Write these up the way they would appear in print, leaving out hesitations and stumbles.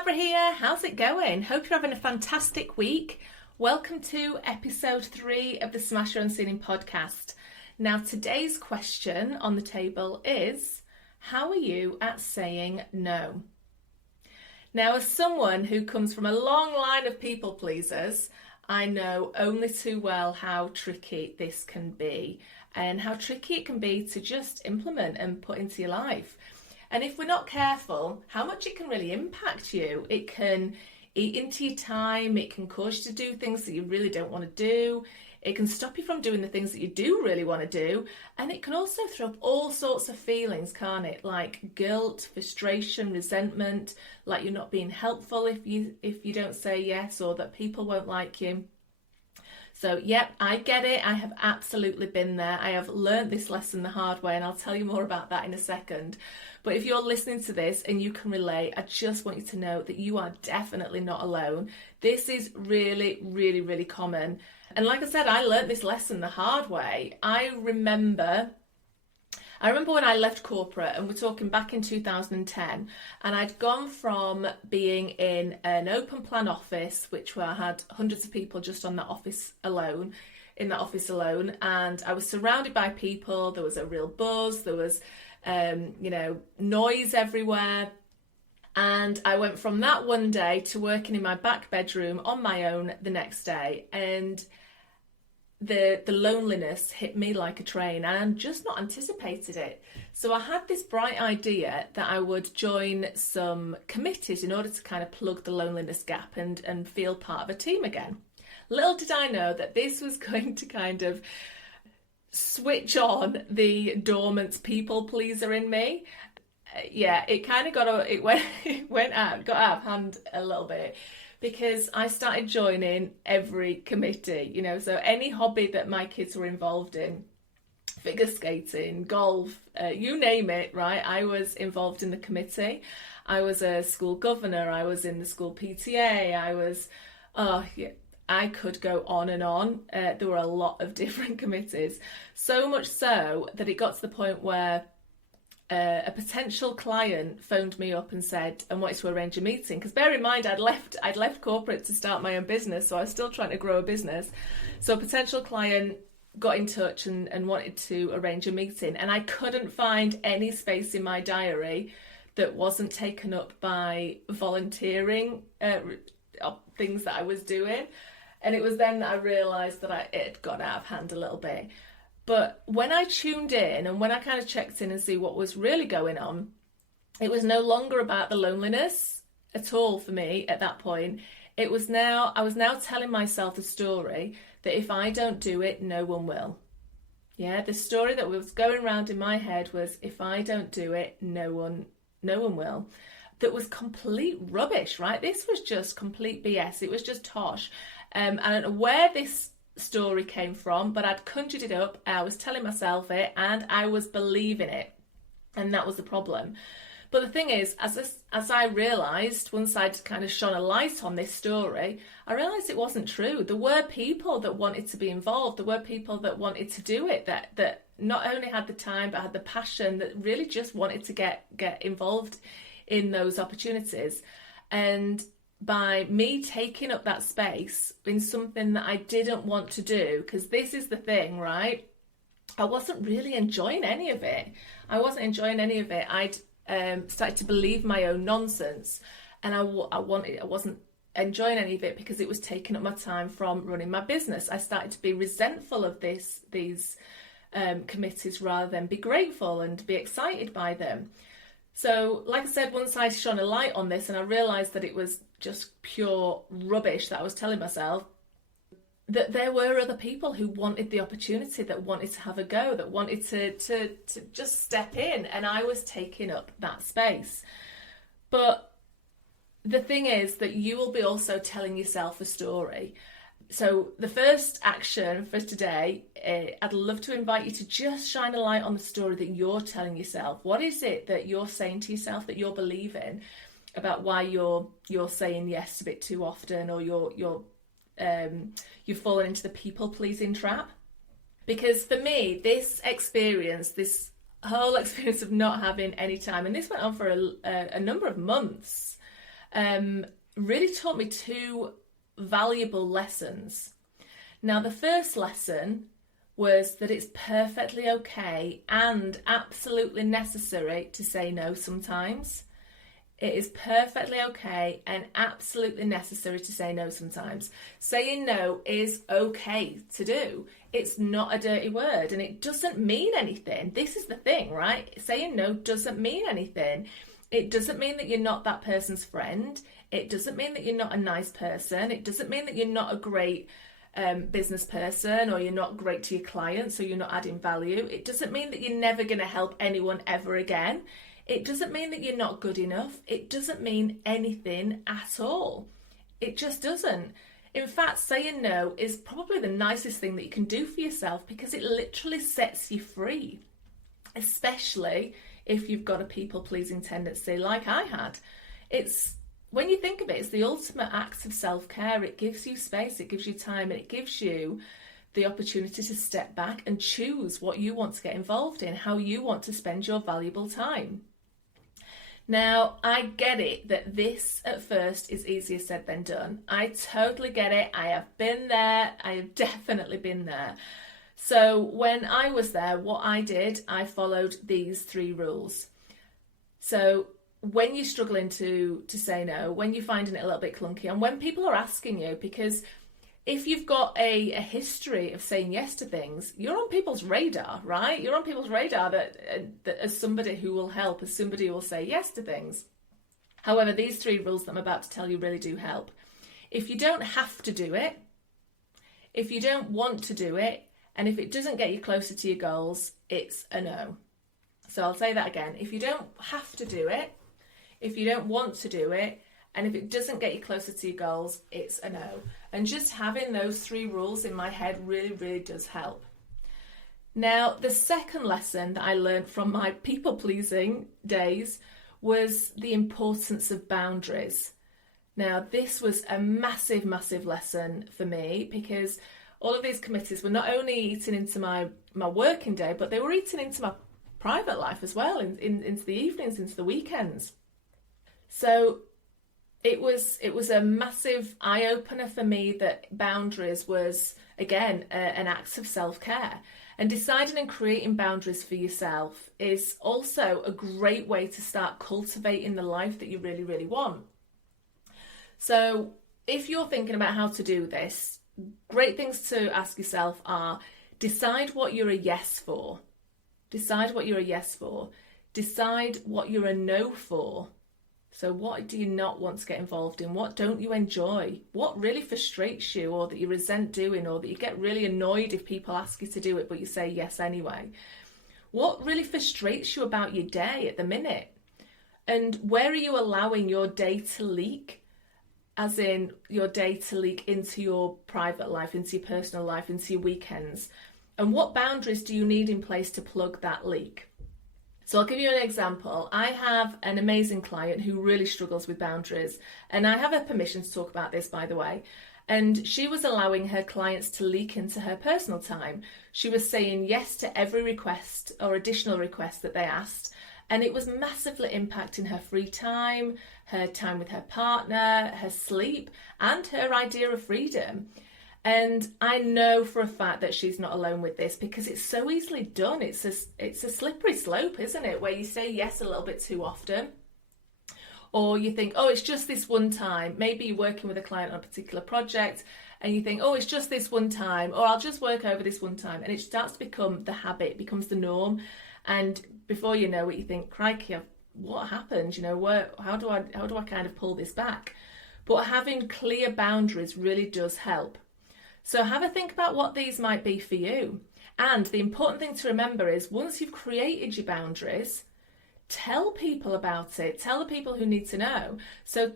Barbara here. How's it going? Hope you're having a fantastic week. Welcome to episode 3 of the Smash Your Own Ceiling podcast. Now, today's question on the table is, how are you at saying no? Now, as someone who comes from a long line of people pleasers, I know only too well how tricky this can be and how tricky it can be to just implement and put into your life. And if we're not careful, how much it can really impact you. It can eat into your time, it can cause you to do things that you really don't want to do, it can stop you from doing the things that you do really want to do, and it can also throw up all sorts of feelings, can't it? Like guilt, frustration, resentment, like you're not being helpful if you don't say yes, or that people won't like you. So, yep, I get it. I have absolutely been there. I have learned this lesson the hard way, and I'll tell you more about that in a second. But if you're listening to this and you can relate, I just want you to know that you are definitely not alone. This is really, really, really common. And like I said, I learned this lesson the hard way. I remember when I left corporate, and we're talking back in 2010, and I'd gone from being in an open plan office, which where I had hundreds of people just on that office alone, and I was surrounded by people. There was a real buzz, there was noise everywhere. And I went from that one day to working in my back bedroom on my own the next day. And the loneliness hit me like a train, and I just not anticipated it. So I had this bright idea that I would join some committees in order to kind of plug the loneliness gap and feel part of a team again. Little did I know that this was going to kind of switch on the dormant people pleaser in me. It kind of got out of hand a little bit, because I started joining every committee, so any hobby that my kids were involved in, figure skating, golf, you name it, right? I was involved in the committee. I was a school governor, I was in the school PTA, I could go on and on. There were a lot of different committees, so much so that it got to the point where a potential client phoned me up and wanted to arrange a meeting, because bear in mind I'd left corporate to start my own business, so I was still trying to grow a business. So a potential client got in touch and wanted to arrange a meeting, and I couldn't find any space in my diary that wasn't taken up by volunteering things that I was doing. And it was then that I realised that it had got out of hand a little bit. But when I tuned in and when I kind of checked in and see what was really going on, it was no longer about the loneliness at all for me at that point. I was now telling myself the story that if I don't do it, no one will. Yeah, the story that was going around in my head was, if I don't do it, no one will. That was complete rubbish, right? This was just complete BS. It was just tosh. I don't know where this story came from, but I'd conjured it up, I was telling myself it, and I was believing it, and that was the problem. But the thing is, as I realised, once I'd kind of shone a light on this story, I realised it wasn't true. There were people that wanted to be involved, there were people that wanted to do it, that not only had the time but had the passion, that really just wanted to get involved in those opportunities. And by me taking up that space in something that I didn't want to do, because this is the thing, right? I wasn't really enjoying any of it. I'd started to believe my own nonsense, and I wasn't enjoying any of it because it was taking up my time from running my business. I started to be resentful of these committees rather than be grateful and be excited by them. So, like I said, once I shone a light on this and I realised that it was just pure rubbish that I was telling myself, that there were other people who wanted the opportunity, that wanted to have a go, that wanted to just step in, and I was taking up that space. But the thing is that you will be also telling yourself a story. So the first action for today, I'd love to invite you to just shine a light on the story that you're telling yourself. What is it that you're saying to yourself, that you're believing about why you're saying yes a bit too often, or you've fallen into the people-pleasing trap? Because for me, this whole experience of not having any time, and this went on for a number of months, really taught me two valuable lessons. Now, the first lesson was that it's perfectly okay and absolutely necessary to say no sometimes. It is perfectly okay and absolutely necessary to say no sometimes. Saying no is okay to do. It's not a dirty word and it doesn't mean anything. This is the thing, right? Saying no doesn't mean anything. It doesn't mean that you're not that person's friend. It doesn't mean that you're not a nice person. It doesn't mean that you're not a great business person, or you're not great to your clients, or you're not adding value. It doesn't mean that you're never going to help anyone ever again. It doesn't mean that you're not good enough. It doesn't mean anything at all. It just doesn't. In fact, saying no is probably the nicest thing that you can do for yourself, because it literally sets you free, especially if you've got a people-pleasing tendency like I had. It's, when you think of it, it's the ultimate act of self-care. It gives you space, it gives you time, and it gives you the opportunity to step back and choose what you want to get involved in, how you want to spend your valuable time. Now, I get it that this at first is easier said than done. I totally get it. I have been there. I have definitely been there. So when I was there, what I did, I followed these 3 rules. So when you're struggling to say no, when you're finding it a little bit clunky, and when people are asking you, because if you've got a history of saying yes to things, you're on people's radar, right? You're on people's radar that as somebody who will help, as somebody who will say yes to things. However, these 3 rules that I'm about to tell you really do help. If you don't have to do it, if you don't want to do it, and if it doesn't get you closer to your goals, it's a no. So I'll say that again. If you don't have to do it, if you don't want to do it, and if it doesn't get you closer to your goals, it's a no. And just having those 3 rules in my head really, really does help. Now, the second lesson that I learned from my people-pleasing days was the importance of boundaries. Now, this was a massive, massive lesson for me, because all of these committees were not only eating into my working day, but they were eating into my private life as well, into the evenings, into the weekends. So it was a massive eye-opener for me that boundaries was, again, an act of self-care. And deciding and creating boundaries for yourself is also a great way to start cultivating the life that you really, really want. So if you're thinking about how to do this, great things to ask yourself are: decide what you're a yes for. Decide what you're a yes for. Decide what you're a no for. So what do you not want to get involved in? What don't you enjoy? What really frustrates you, or that you resent doing, or that you get really annoyed if people ask you to do it but you say yes anyway? What really frustrates you about your day at the minute? And where are you allowing your day to leak? As in, your day to leak into your private life, into your personal life, into your weekends. And what boundaries do you need in place to plug that leak? So I'll give you an example. I have an amazing client who really struggles with boundaries, and I have her permission to talk about this, by the way. And she was allowing her clients to leak into her personal time. She was saying yes to every request or additional request that they asked, and it was massively impacting her free time, her time with her partner, her sleep, and her idea of freedom. And I know for a fact that she's not alone with this, because it's so easily done. It's a slippery slope, isn't it? Where you say yes a little bit too often. Or you think, oh, it's just this one time. Maybe you're working with a client on a particular project and you think, oh, it's just this one time, or I'll just work over this one time. And it starts to become the habit, becomes the norm. And before you know it, you think, crikey, what happened? You know, how do I kind of pull this back? But having clear boundaries really does help. So have a think about what these might be for you. And the important thing to remember is, once you've created your boundaries, tell people about it. Tell the people who need to know. So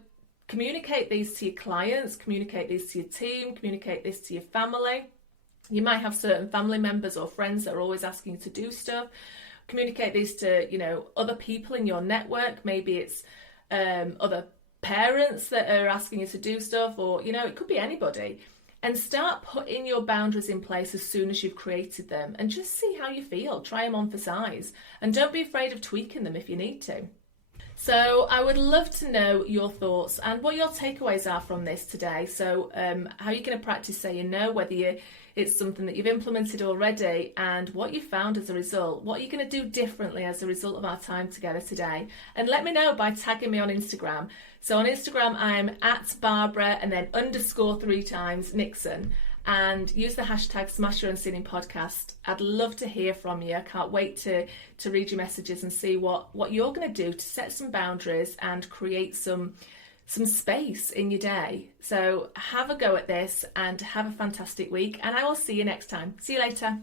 communicate these to your clients, communicate these to your team, communicate this to your family. You might have certain family members or friends that are always asking you to do stuff. Communicate these to, other people in your network. Maybe it's other parents that are asking you to do stuff, or, it could be anybody. And start putting your boundaries in place as soon as you've created them, and just see how you feel. Try them on for size, and don't be afraid of tweaking them if you need to. So I would love to know your thoughts and what your takeaways are from this today. So how are you going to practice saying no, whether it's something that you've implemented already, and what you found as a result. What are you going to do differently as a result of our time together today? And let me know by tagging me on Instagram. So on Instagram, I'm at Barbara and then _ 3 times Nixon. And use the hashtag Smash Your Unseening Podcast. I'd love to hear from you. I can't wait to read your messages and see what you're going to do to set some boundaries and create some space in your day. So have a go at this and have a fantastic week, and I will see you next time. See you later.